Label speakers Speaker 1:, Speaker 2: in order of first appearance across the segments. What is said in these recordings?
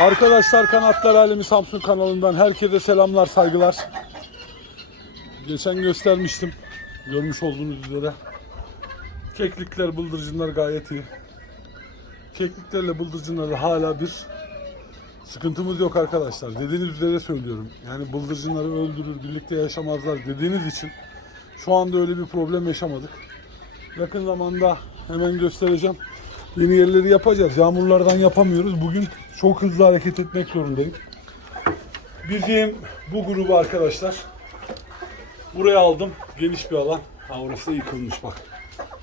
Speaker 1: Arkadaşlar Kanatlar Alemi Samsun kanalından herkese selamlar, saygılar. Geçen göstermiştim. Görmüş olduğunuz üzere. Keklikler, bıldırcınlar gayet iyi. Kekliklerle bıldırcınlarda hala bir sıkıntımız yok arkadaşlar. Dediğiniz üzere söylüyorum. Yani bıldırcınları öldürür, birlikte yaşamazlar dediğiniz için şu anda öyle bir problem yaşamadık. Yakın zamanda hemen göstereceğim. Yeni yerleri yapacağız. Yağmurlardan yapamıyoruz. Bugün çok hızlı hareket etmek zorundayım. Bizim bu grubu arkadaşlar buraya aldım. Geniş bir alan. Ha orası da yıkılmış bak.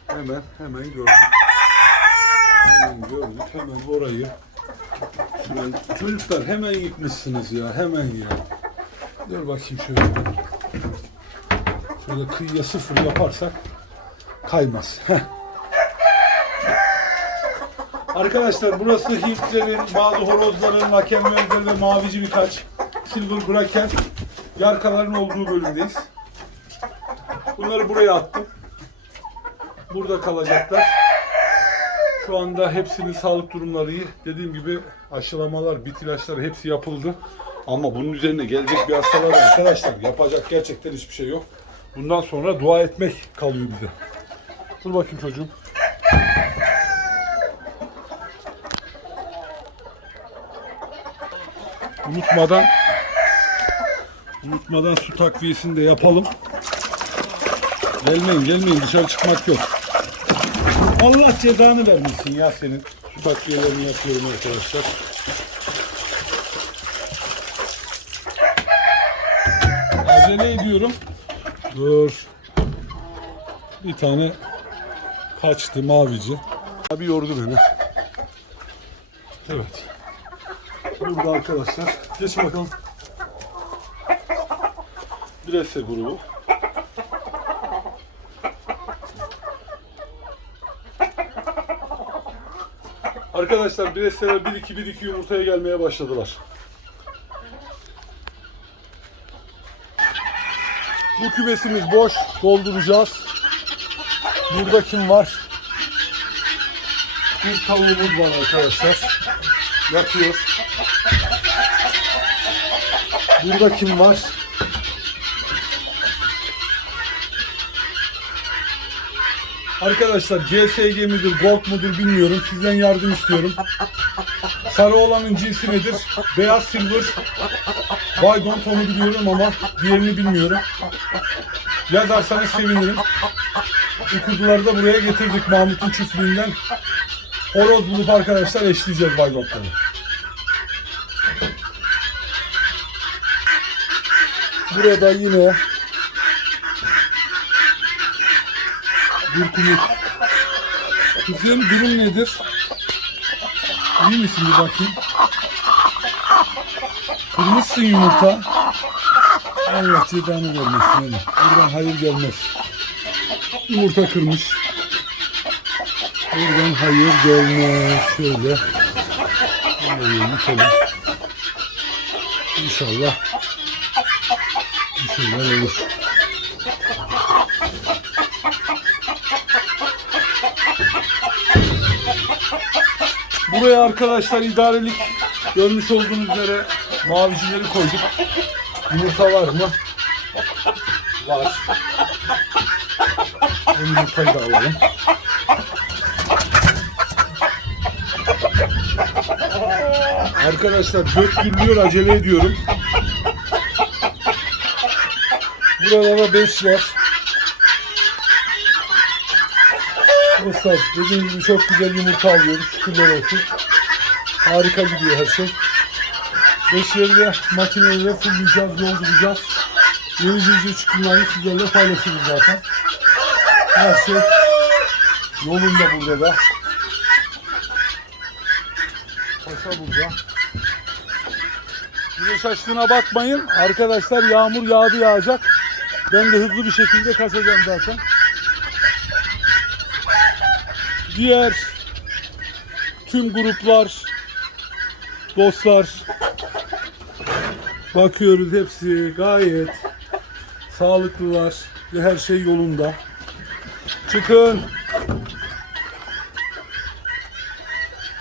Speaker 1: Hemen hemen gördük. Hemen gördük. Hemen orayı. Şurayı. Çocuklar hemen yıkmışsınız ya. Hemen ya. Dur bakayım şöyle. Şöyle kıyıya sıfır yaparsak kaymaz. Heh. Arkadaşlar burası Hintlerin, bazı horozların, lakemözler ve mavici birkaç silver braken yarkaların olduğu bölümdeyiz. Bunları buraya attım. Burada kalacaklar. Şu anda hepsinin sağlık durumları iyi. Dediğim gibi aşılamalar, bit ilaçları hepsi yapıldı. Ama bunun üzerine gelecek bir hastalar arkadaşlar. Yapacak gerçekten hiçbir şey yok. Bundan sonra dua etmek kalıyor bize. Dur bakayım çocuğum. Unutmadan unutmadan su takviyesini de yapalım. Gelmeyin gelmeyin dışarı çıkmak yok. Allah cezanı vermesin ya senin. Su takviyelerini yapıyorum arkadaşlar. Acele ediyorum. Dur. Bir tane kaçtı mavici. Abi yordu beni. Evet. Burada arkadaşlar. Geç bakalım. Bresse grubu. Arkadaşlar Bresse'ler 1-2-1-2 yumurtaya gelmeye başladılar. Bu kümesimiz boş. Dolduracağız. Burada kim var? Bir tavuğumuz var arkadaşlar. Yatıyor. Burada kim var? Arkadaşlar CSG midir, Gold mudur bilmiyorum. Sizden yardım istiyorum. Sarı olanın cinsi nedir? Beyaz silver. Why don't onu biliyorum ama diğerini bilmiyorum. Yazarsanız sevinirim. Bu kuzuları da buraya getirdik Mahmut'un çiftliğinden. Horoz bulup arkadaşlar eşleyeceğiz Why don't'ları. Burada yine kumut. Kızım durum nedir? İyi misin bir bakayım? Kırmışsın yumurta. Allah cezanı vermesin öyle. Buradan hayır gelmez. Yumurta kırmış. Buradan hayır gelmez. Şöyle. Şöyle yumurtalım. İnşallah bir olur. Buraya arkadaşlar idarelik görmüş olduğunuz üzere mavicileri koyduk. Yumurta var mı? Var. O yumurtayı da alalım. Arkadaşlar gök gürlüyor acele ediyorum. 5 var. Dostlar dediğim gibi çok güzel yumurta alıyoruz. Şükürler olsun. Harika gidiyor her şey. Beşleri de makineyle fullleyeceğiz, dolduracağız. Yeni cüce çıkımlarını sizlerle paylaşırız zaten. Her şey yolunda burada da. Paşa burada. Güneş açtığına bakmayın. Arkadaşlar yağmur yağdı yağacak. Ben de hızlı bir şekilde kaçacağım zaten. Diğer tüm gruplar, dostlar bakıyoruz hepsi gayet sağlıklılar ve her şey yolunda. Çıkın.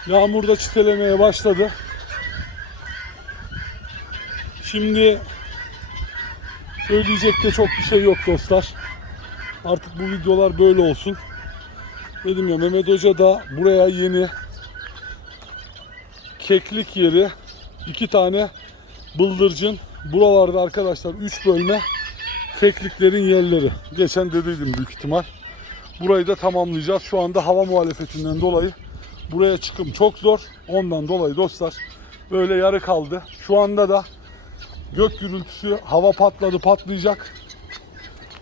Speaker 1: Yağmur da çitelemeye başladı. Şimdi söyleyecek de çok bir şey yok dostlar. Artık bu videolar böyle olsun. Dedim ya Mehmet Hoca da buraya yeni keklik yeri iki tane bıldırcın buralarda arkadaşlar 3 bölme kekliklerin yerleri. Geçen dediydim büyük ihtimal. Burayı da tamamlayacağız. Şu anda hava muhalefetinden dolayı buraya çıkım çok zor. Ondan dolayı dostlar böyle yarı kaldı. Şu anda da gök gürültüsü hava patladı patlayacak.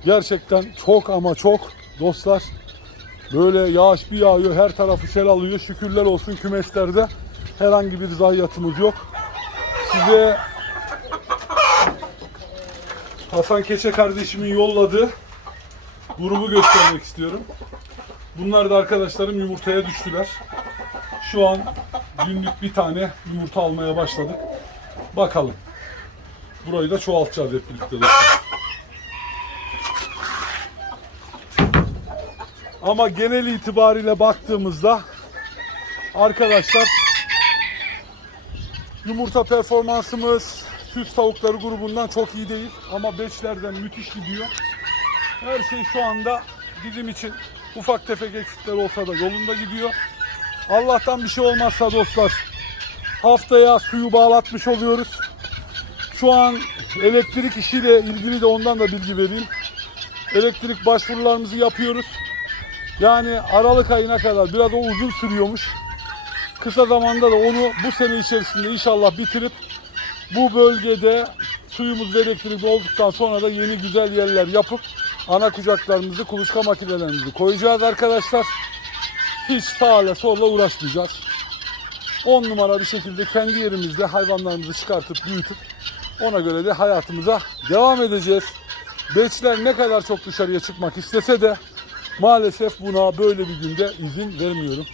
Speaker 1: Gerçekten çok ama çok dostlar böyle yağış bir yağıyor her tarafı sel alıyor. Şükürler olsun kümeslerde herhangi bir zayiatımız yok. Size Hasan Keçe kardeşimin yolladığı grubu göstermek istiyorum. Bunlar da arkadaşlarım yumurtaya düştüler. Şu an günlük bir tane yumurta almaya başladık. Bakalım. Burayı da çoğaltacağız hep birlikte. Ama genel itibariyle baktığımızda arkadaşlar yumurta performansımız süs tavukları grubundan çok iyi değil ama beçlerden müthiş gidiyor. Her şey şu anda bizim için ufak tefek eksikler olsa da yolunda gidiyor. Allah'tan bir şey olmazsa dostlar haftaya suyu bağlatmış oluyoruz. Şu an elektrik işiyle ilgili de ondan da bilgi vereyim. Elektrik başvurularımızı yapıyoruz. Yani Aralık ayına kadar biraz o uzun sürüyormuş. Kısa zamanda da onu bu sene içerisinde inşallah bitirip bu bölgede suyumuz ve elektriğimiz olduktan sonra da yeni güzel yerler yapıp ana kucaklarımızı, kuluçka makinelerimizi koyacağız arkadaşlar. Hiç sağla solla uğraşmayacağız. 10 numara bir şekilde kendi yerimizde hayvanlarımızı çıkartıp büyütüp ona göre de hayatımıza devam edeceğiz. Beçler ne kadar çok dışarıya çıkmak istese de maalesef buna böyle bir günde izin vermiyorum.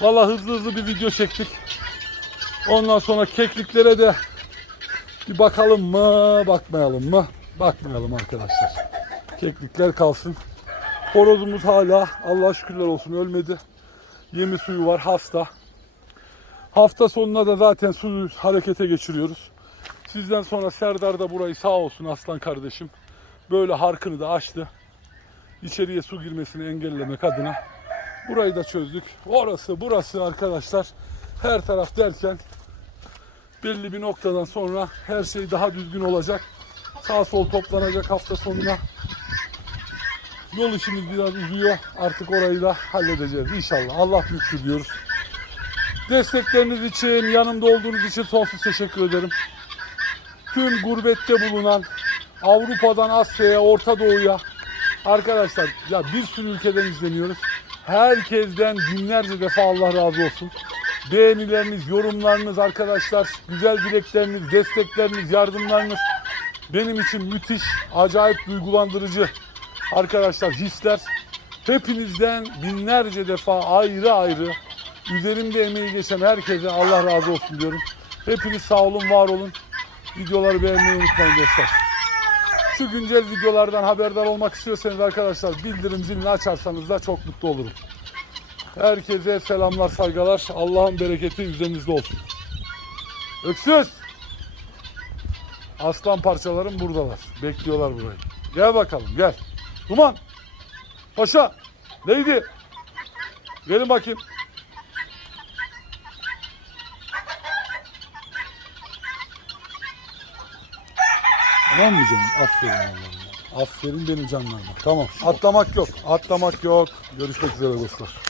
Speaker 1: Vallahi hızlı hızlı bir video çektik. Ondan sonra kekliklere de bir bakalım mı, bakmayalım mı? Bakmayalım arkadaşlar. Keklikler kalsın. Horozumuz hala Allah şükürler olsun ölmedi. Yemi suyu var hasta. Hafta sonuna da zaten suyu harekete geçiriyoruz. Sizden sonra Serdar da burayı sağ olsun aslan kardeşim. Böyle harkını da açtı. İçeriye su girmesini engellemek adına. Burayı da çözdük. Orası burası arkadaşlar. Her taraf derken belli bir noktadan sonra her şey daha düzgün olacak. Sağ sol toplanacak hafta sonuna. Yol işimiz biraz uzuyor. Artık orayı da halledeceğiz inşallah. Allah büyüktür diyoruz. Destekleriniz için, yanımda olduğunuz için sonsuz teşekkür ederim. Tüm gurbette bulunan Avrupa'dan Asya'ya, Orta Doğu'ya arkadaşlar ya bir sürü ülkeden izleniyoruz. Herkesten binlerce defa Allah razı olsun. Beğenileriniz, yorumlarınız arkadaşlar, güzel dilekleriniz, destekleriniz, yardımlarınız benim için müthiş, acayip duygulandırıcı arkadaşlar hisler. Hepinizden binlerce defa ayrı ayrı üzerimde emeği geçen herkese Allah razı olsun diyorum. Hepiniz sağ olun, var olun. Videoları beğenmeyi unutmayın dostlar. Şu güncel videolardan haberdar olmak istiyorsanız arkadaşlar bildirim zilini açarsanız da çok mutlu olurum. Herkese selamlar, saygılar. Allah'ın bereketi üzerinizde olsun. Öksüz! Aslan parçalarım buradalar. Bekliyorlar burayı. Gel bakalım gel. Duman! Paşa! Neydi? Gelin bakayım. Tamam mı canım? Aferin Allah'ım. Aferin benim canlarıma. Tamam. Atlamak yok. Atlamak yok. Görüşmek üzere dostlar.